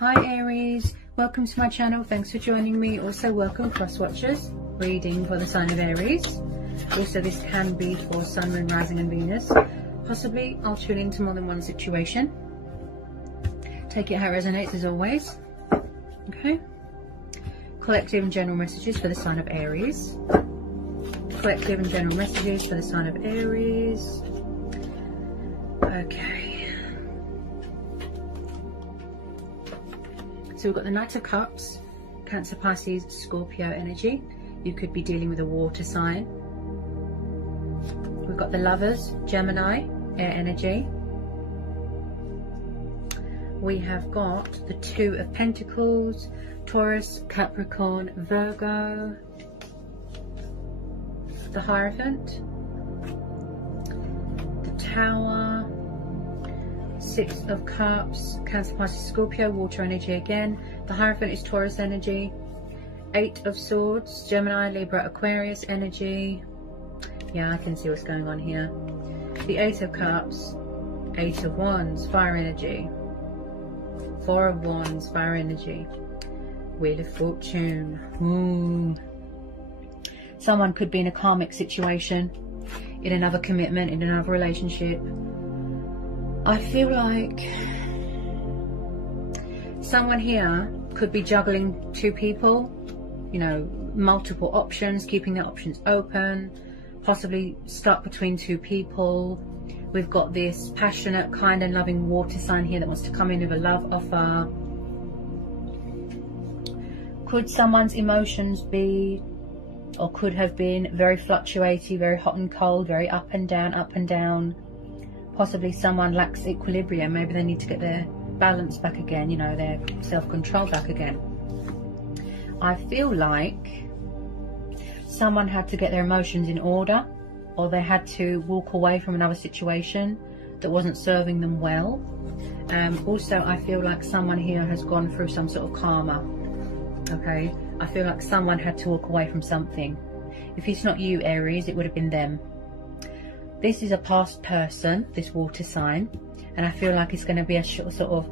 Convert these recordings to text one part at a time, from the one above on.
Hi Aries, welcome to my channel. Thanks for joining me. Also welcome cross watchers, reading for the sign of Aries. Also this can be for Sun, Moon, Rising and Venus. Possibly I'll tune into more than one situation. Take it how it resonates as always. Okay. Collective and general messages for the sign of Aries. Collective and general messages for the sign of Aries. Okay. So we've got the Knight of Cups, Cancer, Pisces, Scorpio energy. You could be dealing with a water sign. We've got the Lovers, Gemini, air energy. We have got the Two of Pentacles, Taurus, Capricorn, Virgo. The Hierophant, the Tower, Six of Cups, Cancer, Pisces, Scorpio, water energy again. The Hierophant is Taurus energy. Eight of Swords, Gemini, Libra, Aquarius energy. Yeah, I can see what's going on here. The Eight of Cups, Eight of Wands, fire energy. Four of Wands, fire energy. Wheel of Fortune. Ooh. Someone could be in a karmic situation, in another commitment, in another relationship. I feel like someone here could be juggling two people, you know, multiple options, keeping their options open, possibly stuck between two people. We've got this passionate, kind and loving water sign here that wants to come in with a love offer. Could someone's emotions be, or could have been, very fluctuating, very hot and cold, very up and down, up and down. Possibly someone lacks equilibrium. Maybe they need to get their balance back again, you know, their self-control back again. I feel like someone had to get their emotions in order, or they had to walk away from another situation that wasn't serving them well. Also, I feel like someone here has gone through some sort of karma. Okay, I feel like someone had to walk away from something. If it's not you, Aries, it would have been them. This is a past person, this water sign, and I feel like it's going to be a sort of,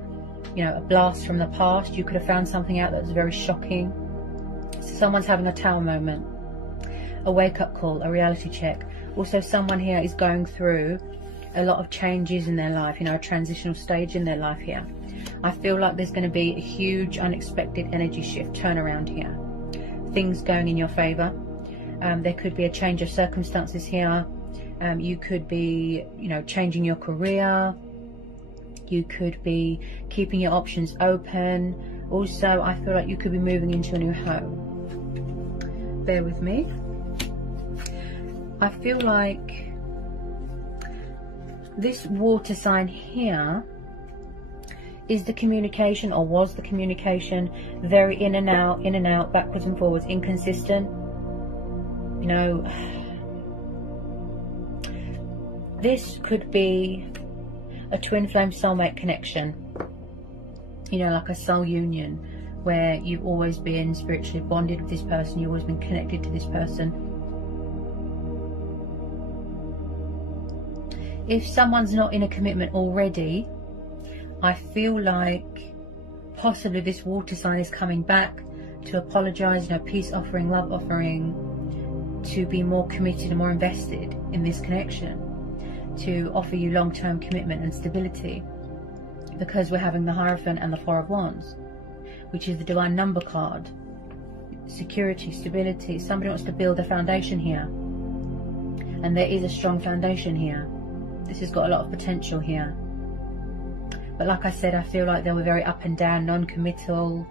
you know, a blast from the past. You could have found something out that was very shocking. So someone's having a tower moment, a wake-up call, a reality check. Also, someone here is going through a lot of changes in their life, you know, a transitional stage in their life here. I feel like there's going to be a huge unexpected energy shift, turnaround here. Things going in your favour. There could be a change of circumstances here. You could be, you know, changing your career. You could be keeping your options open. Also, I feel like you could be moving into a new home. Bear with me. I feel like this water sign here is the communication, or was the communication, very in and out, backwards and forwards, inconsistent. You know, this could be a twin flame soulmate connection, you know, like a soul union, where you've always been spiritually bonded with this person, you've always been connected to this person. If someone's not in a commitment already, I feel like possibly this water sign is coming back to apologise, you know, peace offering, love offering, to be more committed and more invested in this connection, to offer you long-term commitment and stability, because we're having the Hierophant and the Four of Wands, which is the divine number card. Security, stability. Somebody wants to build a foundation here, and there is a strong foundation here. This has got a lot of potential here. But like I said, I feel like they were very up and down, non-committal,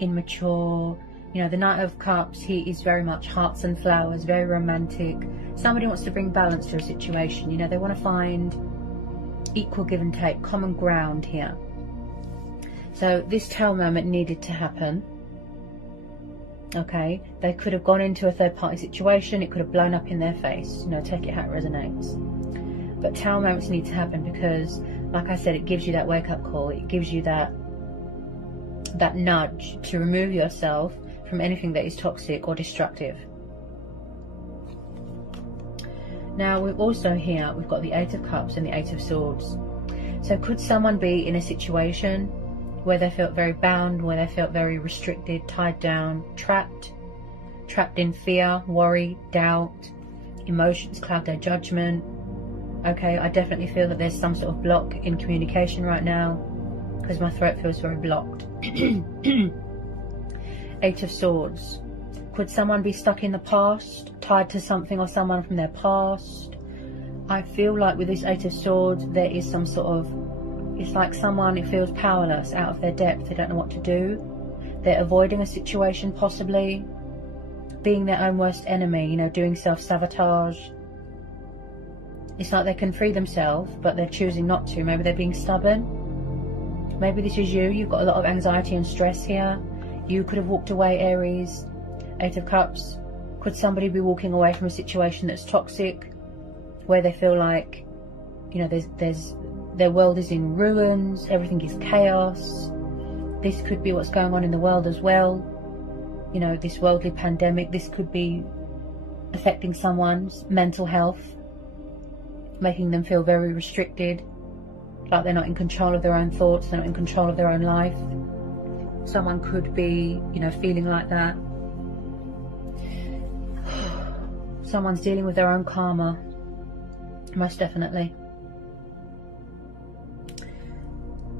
immature. You know, the Knight of Cups, he is very much hearts and flowers, very romantic. Somebody wants to bring balance to a situation. You know, they want to find equal give and take, common ground here. So this tower moment needed to happen. Okay, they could have gone into a third party situation. It could have blown up in their face. You know, take it how it resonates. But tower moments need to happen because, like I said, it gives you that wake-up call. It gives you that nudge to remove yourself from anything that is toxic or destructive. Now we've also here, we've got the Eight of Cups and the Eight of Swords. So could someone be in a situation where they felt very bound, where they felt very restricted, tied down, trapped in fear, worry, doubt. Emotions cloud their judgment. Okay, I definitely feel that there's some sort of block in communication right now, because my throat feels very blocked. Eight of Swords. Could someone be stuck in the past, tied to something or someone from their past? I feel like with this Eight of Swords, there is some sort of, it's like someone who feels powerless, out of their depth. They don't know what to do. They're avoiding a situation, possibly being their own worst enemy, you know, doing self-sabotage. It's like they can free themselves, but they're choosing not to. Maybe they're being stubborn. Maybe this is you. You've got a lot of anxiety and stress here. You could have walked away, Aries. Eight of Cups. Could somebody be walking away from a situation that's toxic, where they feel like, you know, their world is in ruins, everything is chaos. This could be what's going on in the world as well. You know, this worldly pandemic, this could be affecting someone's mental health, making them feel very restricted, like they're not in control of their own thoughts, they're not in control of their own life. Someone could be, you know, feeling like that. Someone's dealing with their own karma, most definitely.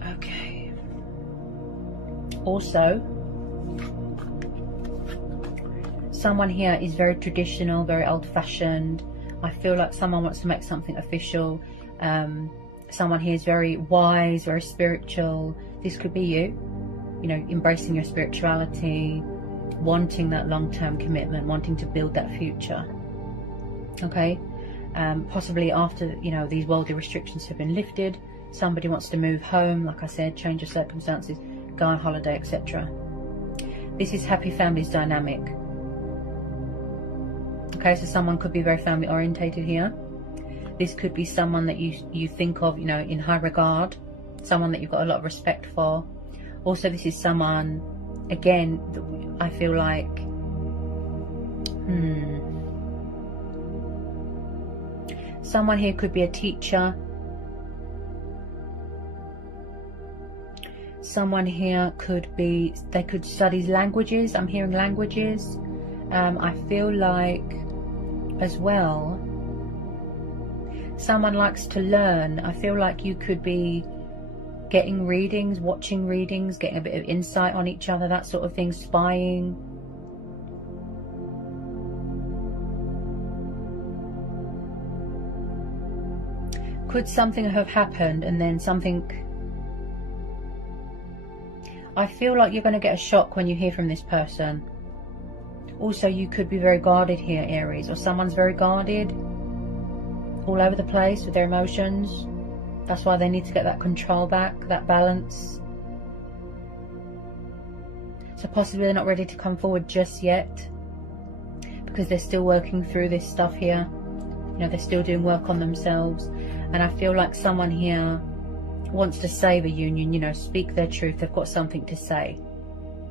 Okay. Also, someone here is very traditional, very old-fashioned. I feel like someone wants to make something official. Someone here is very wise, very spiritual. This could be you, you know, embracing your spirituality, wanting that long-term commitment, wanting to build that future. Okay, possibly after, you know, these worldly restrictions have been lifted, somebody wants to move home, like I said, change of circumstances, go on holiday, etc. This is happy families dynamic. Okay, so someone could be very family orientated here. This could be someone that you think of, you know, in high regard, someone that you've got a lot of respect for. Also, this is someone, again, that I feel like, someone here could be a teacher. Someone here could be, they could study languages. I'm hearing languages. I feel like as well, someone likes to learn. I feel like you could be getting readings, watching readings, getting a bit of insight on each other, that sort of thing, spying. Could something have happened and then something... I feel like you're going to get a shock when you hear from this person. Also, you could be very guarded here, Aries, or someone's very guarded, all over the place with their emotions. That's why they need to get that control back, that balance. So possibly they're not ready to come forward just yet, because they're still working through this stuff here. You know, they're still doing work on themselves. And I feel like someone here wants to save a union, you know, speak their truth. They've got something to say,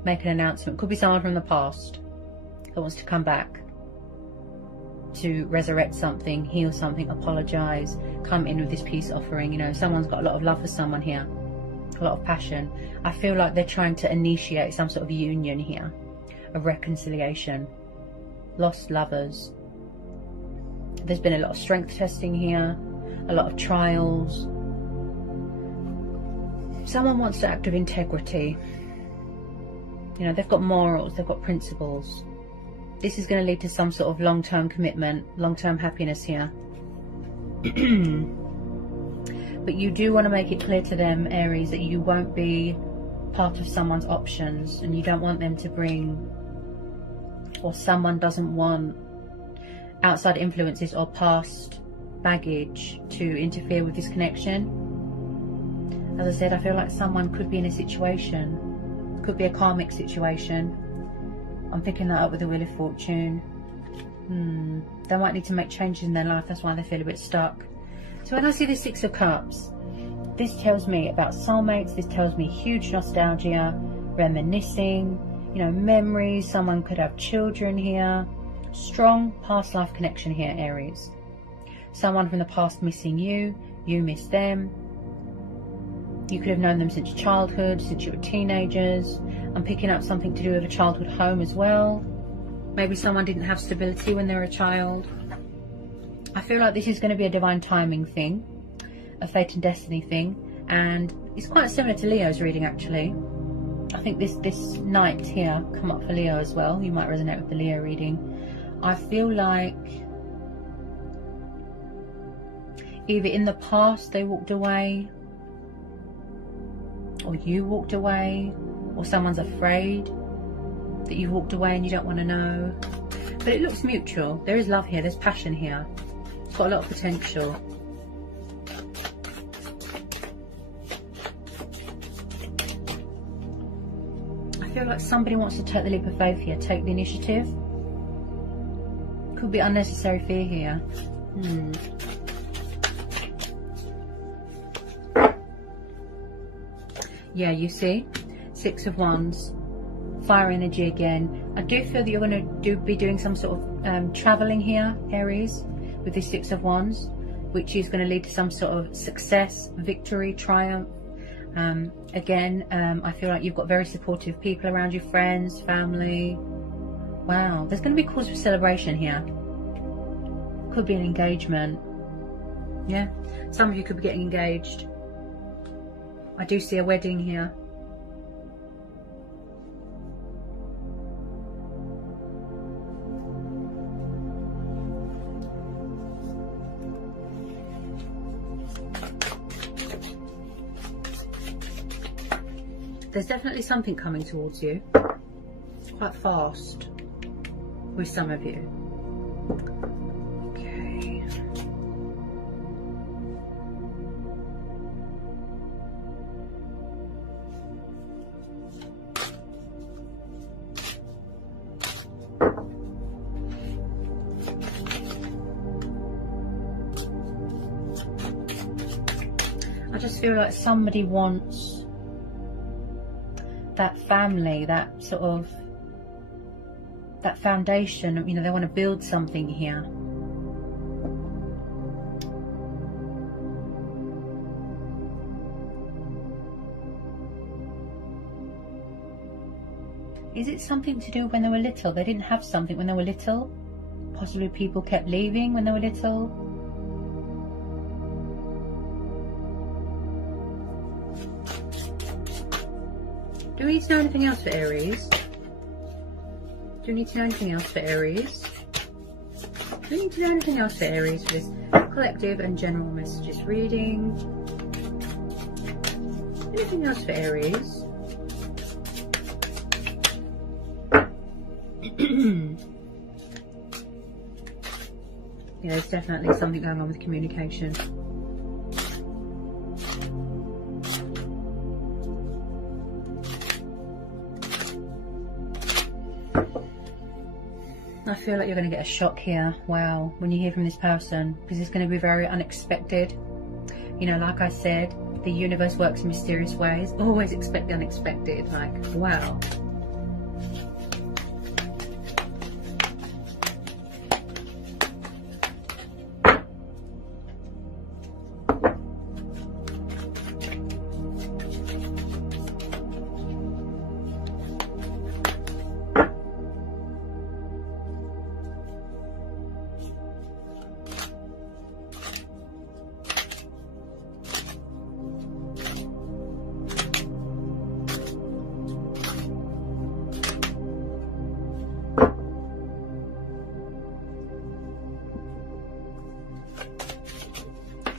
make an announcement. Could be someone from the past that wants to come back to resurrect something, heal something, apologize, come in with this peace offering. You know, someone's got a lot of love for someone here, a lot of passion. I feel like they're trying to initiate some sort of union here, a reconciliation. Lost lovers. There's been a lot of strength testing here, a lot of trials. Someone wants to act with integrity. You know, they've got morals, they've got principles. This is going to lead to some sort of long-term commitment, long-term happiness here. But you do want to make it clear to them, Aries, that you won't be part of someone's options, and you don't want them to bring, or someone doesn't want outside influences or past baggage to interfere with this connection. As I said, I feel like someone could be in a situation, could be a karmic situation. I'm picking that up with the Wheel of Fortune. They might need to make changes in their life. That's why they feel a bit stuck. So when I see the Six of Cups, this tells me about soulmates. This tells me huge nostalgia, reminiscing, you know, memories. Someone could have children here. Strong past life connection here, Aries. Someone from the past missing you. You miss them. You could have known them since childhood, since you were teenagers. I'm picking up something to do with a childhood home as well. Maybe someone didn't have stability when they were a child. I feel like this is going to be a divine timing thing, a fate and destiny thing, and it's quite similar to Leo's reading actually. I think this knight here come up for Leo as well. You might resonate with the Leo reading. I feel like either in the past they walked away, or you walked away, or someone's afraid that you walked away and you don't want to know. But it looks mutual. There is love here, there's passion here. It's got a lot of potential. I feel like somebody wants to take the leap of faith here, take the initiative. Could be unnecessary fear here. Yeah, you see, 6 of Wands, fire energy again. I do feel that you're going to be doing some sort of traveling here, Aries, with this 6 of Wands, which is going to lead to some sort of success, victory, triumph. Again, I feel like you've got very supportive people around you, friends, family. Wow, there's going to be cause for celebration here. Could be an engagement. Yeah, some of you could be getting engaged. I do see a wedding here. There's definitely something coming towards you. Quite fast with some of you. Okay. I just feel like somebody wants that family, that sort of, that foundation, you know, they want to build something here. Is it something to do when they were little? They didn't have something when they were little? Possibly people kept leaving when they were little? Do we need to know anything else for Aries? Do we need to know anything else for Aries? Do we need to know anything else for Aries for this collective and general messages reading? Anything else for Aries? Yeah, there's definitely something going on with communication. I feel like you're going to get a shock here, wow, when you hear from this person, because it's going to be very unexpected. You know, like I said, the universe works in mysterious ways. Always expect the unexpected, like, wow.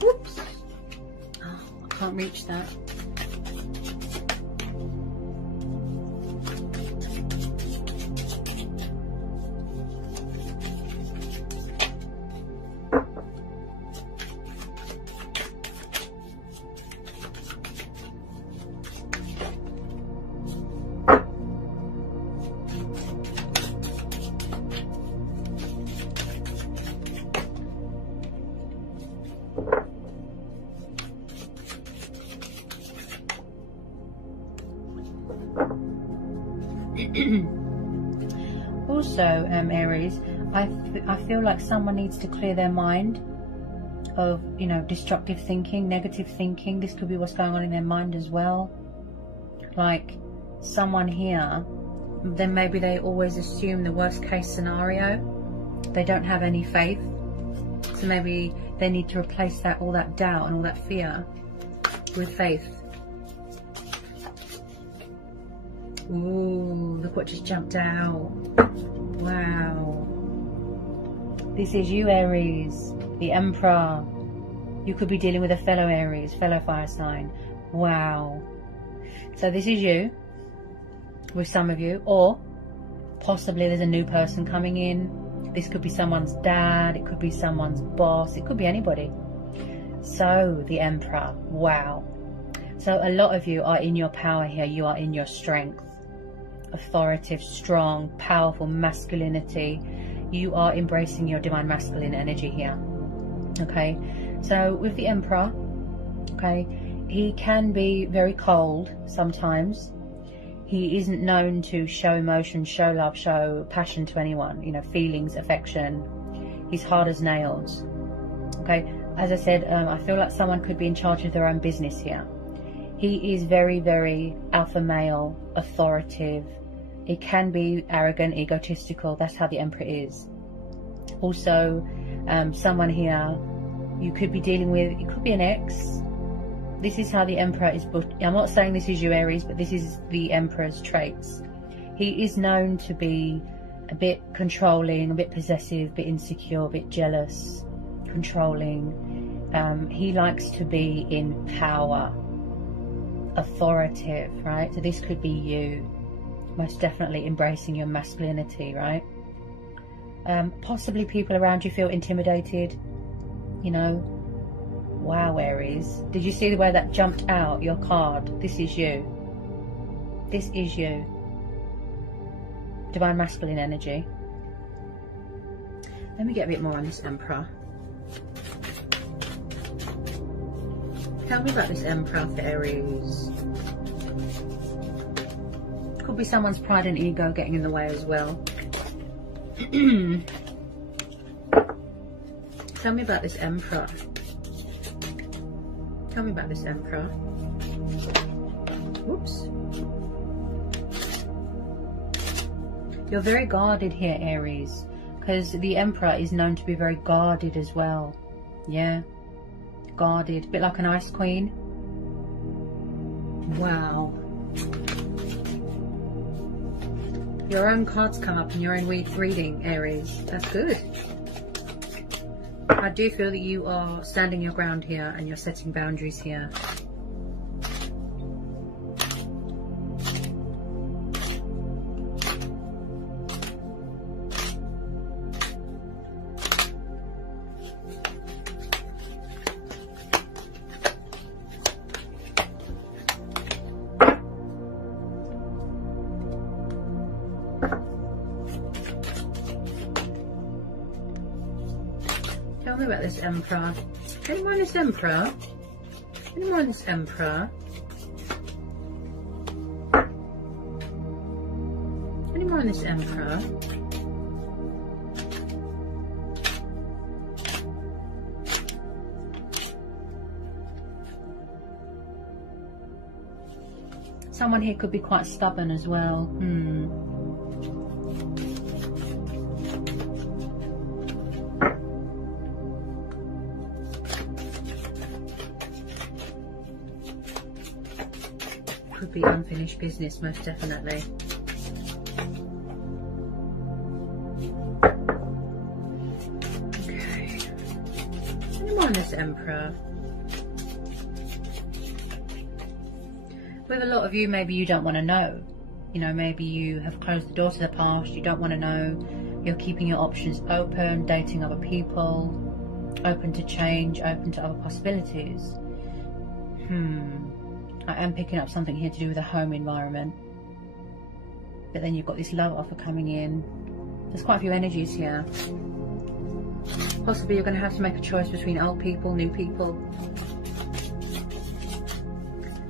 Whoops. Oh, I can't reach that. Also, Aries, I feel like someone needs to clear their mind of, you know, destructive thinking, negative thinking. This could be what's going on in their mind as well. Like someone here, then maybe they always assume the worst case scenario. They don't have any faith. So maybe they need to replace that, all that doubt and all that fear, with faith. Ooh, look what just jumped out. Wow. This is you, Aries, the Emperor. You could be dealing with a fellow Aries, fellow fire sign. Wow. So this is you, with some of you, or possibly there's a new person coming in. This could be someone's dad, it could be someone's boss, it could be anybody. So the Emperor, wow. So a lot of you are in your power here. You are in your strength, authoritative, strong, powerful masculinity. You are embracing your divine masculine energy here. Okay, so with the Emperor, okay, he can be very cold sometimes. He isn't known to show emotion, show love, show passion to anyone, you know, feelings, affection. He's hard as nails. Okay, as I said, I feel like someone could be in charge of their own business here. He is very, very alpha male, authoritative. He can be arrogant, egotistical. That's how the Emperor is. Also, someone here you could be dealing with, it could be an ex. This is how the Emperor is. I'm not saying this is you, Aries, but this is the Emperor's traits. He is known to be a bit controlling, a bit possessive, a bit insecure, a bit jealous, controlling. He likes to be in power, authoritative, right? So this could be you, most definitely embracing your masculinity, right? Possibly people around you feel intimidated, you know. Wow, Aries, did you see the way that jumped out, your card? This is you. This is you. Divine masculine energy. Let me get a bit more on this Emperor. Tell me about this Emperor for Aries. Could be someone's pride and ego getting in the way as well. Tell me about this Emperor. Tell me about this Emperor. Whoops. You're very guarded here, Aries, because the Emperor is known to be very guarded as well. Yeah. Guarded. A bit like an ice queen. Wow. Your own cards come up in your own reading, Aries. That's good. I do feel that you are standing your ground here and you're setting boundaries here. Tell me about this Emperor. Any more on this Emperor? Any more on this Emperor? Any more on this Emperor? Someone here could be quite stubborn as well. Could be unfinished business, most definitely. Okay. Any more on this Emperor? With a lot of you, maybe you don't want to know. You know, maybe you have closed the door to the past, you don't want to know. You're keeping your options open, dating other people, open to change, open to other possibilities. I am picking up something here to do with the home environment. But then you've got this love offer coming in. There's quite a few energies here. Possibly you're going to have to make a choice between old people, new people.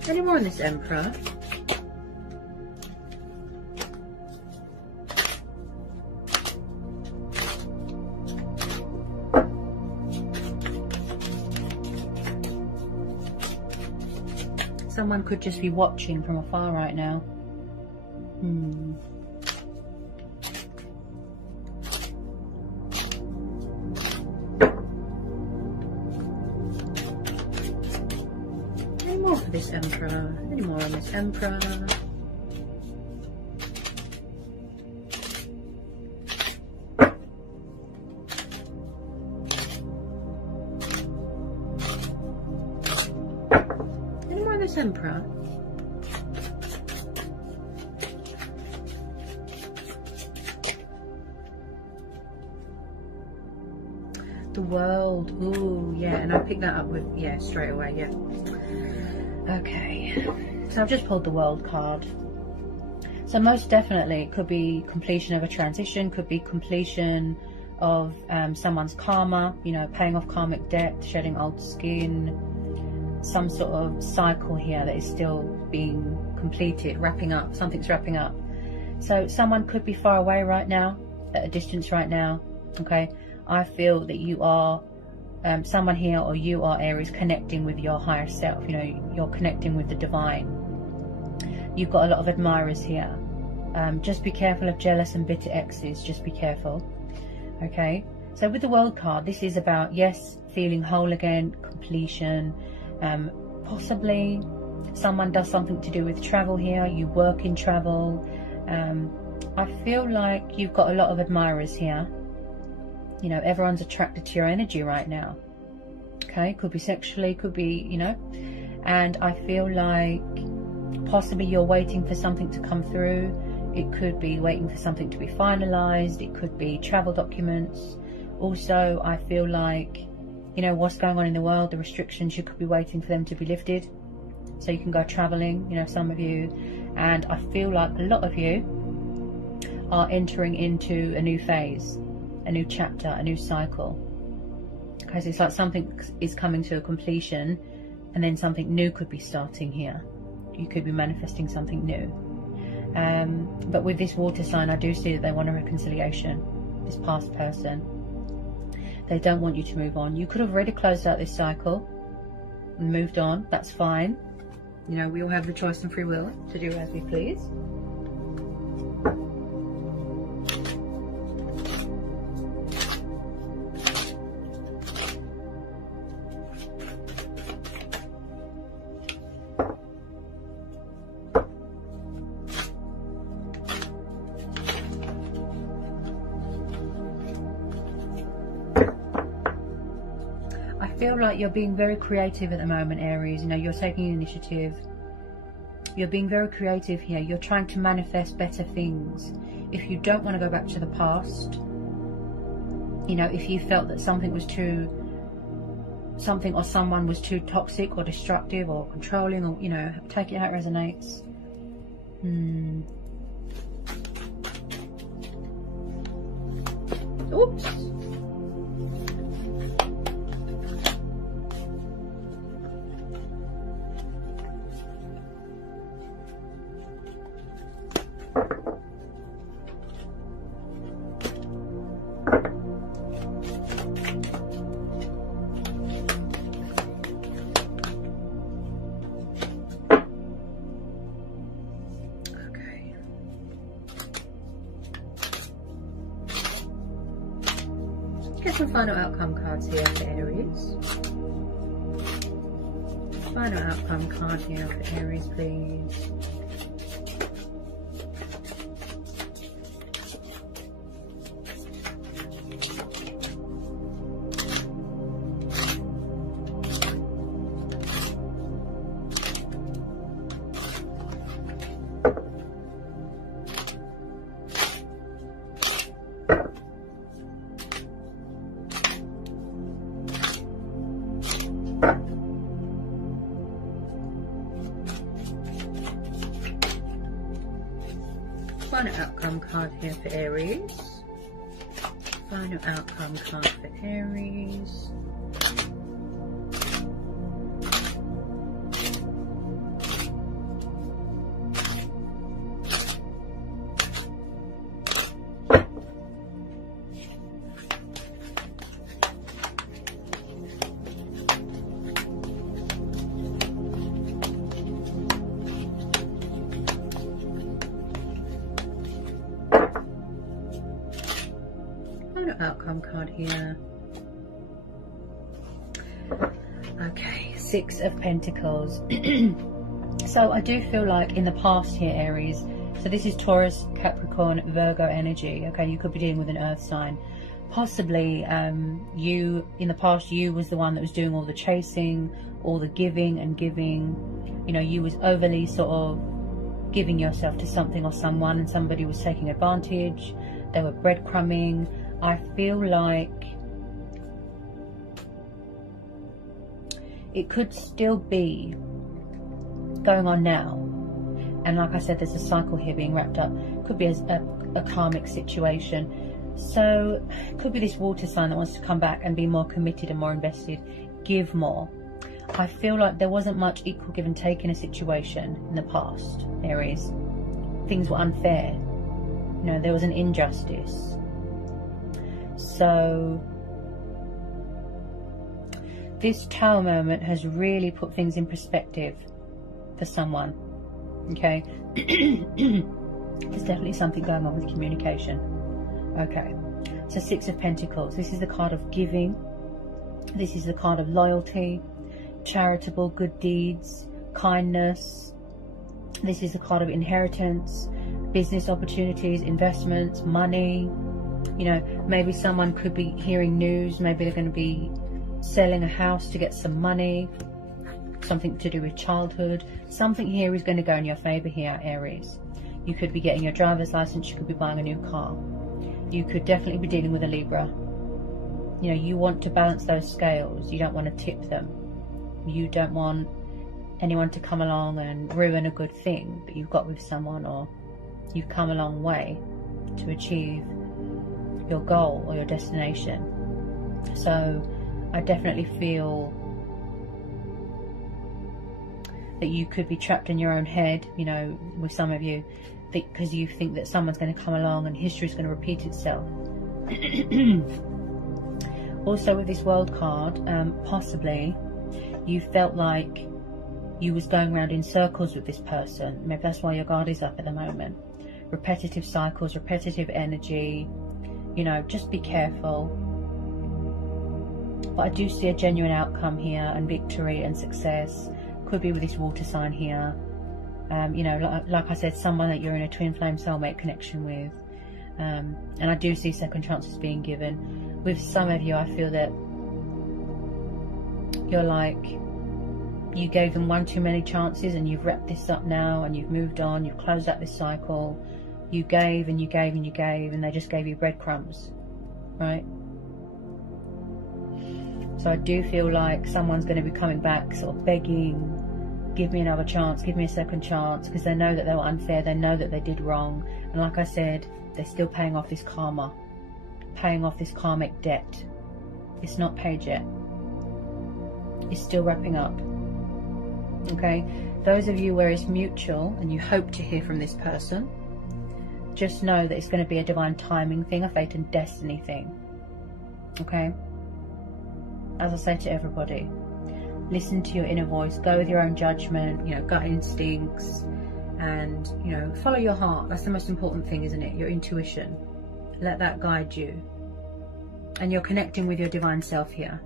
Any more on this Emperor? someone could just be watching from afar right now. Any more for this Emperor? Any more on this Emperor? Emperor. The World. Ooh, yeah, and I picked that up with, yeah, straight away, yeah. Okay, so I've just pulled the World card. So most definitely it could be completion of a transition, could be completion of someone's karma, you know, paying off karmic debt, shedding old skin, some sort of cycle here that is still being completed, wrapping up, something's wrapping up. So someone could be far away right now, at a distance right now, okay? I feel that you are, someone here, or you are, Aries, connecting with your higher self, you know, you're connecting with the divine. You've got a lot of admirers here. Just be careful of jealous and bitter exes, just be careful, okay? So with the World card, this is about, yes, feeling whole again, completion. Possibly someone does something to do with travel here, you work in travel. I feel like you've got a lot of admirers here. You know, everyone's attracted to your energy right now. Okay, could be sexually, could be, you know, and I feel like possibly you're waiting for something to come through. It could be waiting for something to be finalized. It could be travel documents. Also, I feel like, you know, what's going on in the world, the restrictions, you could be waiting for them to be lifted so you can go traveling, you know, some of you. And I feel like a lot of you are entering into a new phase, a new chapter, a new cycle. Because it's like something is coming to a completion and then something new could be starting here. You could be manifesting something new. But with this water sign, I do see that they want a reconciliation, this past person. They don't want you to move on. You could have already closed out this cycle and moved on. That's fine. You know, we all have the choice and free will to do as we please. I feel like you're being very creative at the moment, Aries. You know, you're taking initiative. You're being very creative here. You're trying to manifest better things. If you don't want to go back to the past, you know, if you felt that something or someone was too toxic or destructive or controlling, or, you know, take it how it resonates. Oops. Get some final outcome cards here for Aries. Final outcome card here for Aries, please. Final outcome card here for Aries. Final outcome card for Aries. final outcome card here. Okay, Six of Pentacles. So I do feel like in the past here, Aries, so this is Taurus, Capricorn, Virgo energy. Okay, you could be dealing with an earth sign. Possibly you, in the past, you was the one that was doing all the chasing, all the giving and giving. You know, you was overly sort of giving yourself to something or someone, and somebody was taking advantage. They were breadcrumbing. I feel like it could still be going on now, and like I said, there's a cycle here being wrapped up. Could be a karmic situation. So could be this water sign that wants to come back and be more committed and more invested, give more. I feel like there wasn't much equal give and take in a situation in the past, Aries. Things were unfair. You know, there was an injustice. So this Tower moment has really put things in perspective for someone. Okay. There's definitely something going on with communication. Okay, so Six of Pentacles. This is the card of giving. This is the card of loyalty, charitable good deeds, kindness. This is the card of inheritance, business opportunities, investments, money. You know, maybe someone could be hearing news. Maybe they're going to be selling a house to get some money. Something to do with childhood. Something here is going to go in your favor here, Aries. You could be getting your driver's license. You could be buying a new car. You could definitely be dealing with a Libra. You know, you want to balance those scales. You don't want to tip them. You don't want anyone to come along and ruin a good thing that you've got with someone, or you've come a long way to achieve your goal or your destination. So I definitely feel that you could be trapped in your own head, you know, with some of you, because you think that someone's going to come along and history is going to repeat itself. Also with this World card, possibly you felt like you was going around in circles with this person. Maybe that's why your guard is up at the moment. Repetitive cycles, repetitive energy, you know, just be careful. But I do see a genuine outcome here, and victory and success. Could be with this water sign here. You know, like I said, someone that you're in a twin flame soulmate connection with. And I do see second chances being given. With some of you, I feel that you're like, you gave them one too many chances, and you've wrapped this up now, and you've moved on, you've closed out this cycle. You gave and you gave and you gave, and they just gave you breadcrumbs, right? So I do feel like someone's going to be coming back, sort of begging, give me another chance, give me a second chance, because they know that they were unfair, they know that they did wrong. And like I said, they're still paying off this karma, paying off this karmic debt. It's not paid yet. It's still wrapping up. Okay, those of you where it's mutual and you hope to hear from this person, just know that it's going to be a divine timing thing, a fate and destiny thing. Okay, as I say to everybody, listen to your inner voice, go with your own judgment, you know, gut instincts, and, you know, follow your heart. That's the most important thing, isn't it? Your intuition. Let that guide you. And you're connecting with your divine self here.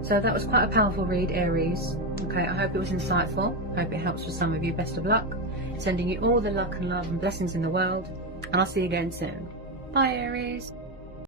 So that was quite a powerful read, Aries. Okay, I hope it was insightful. I hope it helps for some of you. Best of luck. Sending you all the luck and love and blessings in the world. And I'll see you again soon. Bye, Aries.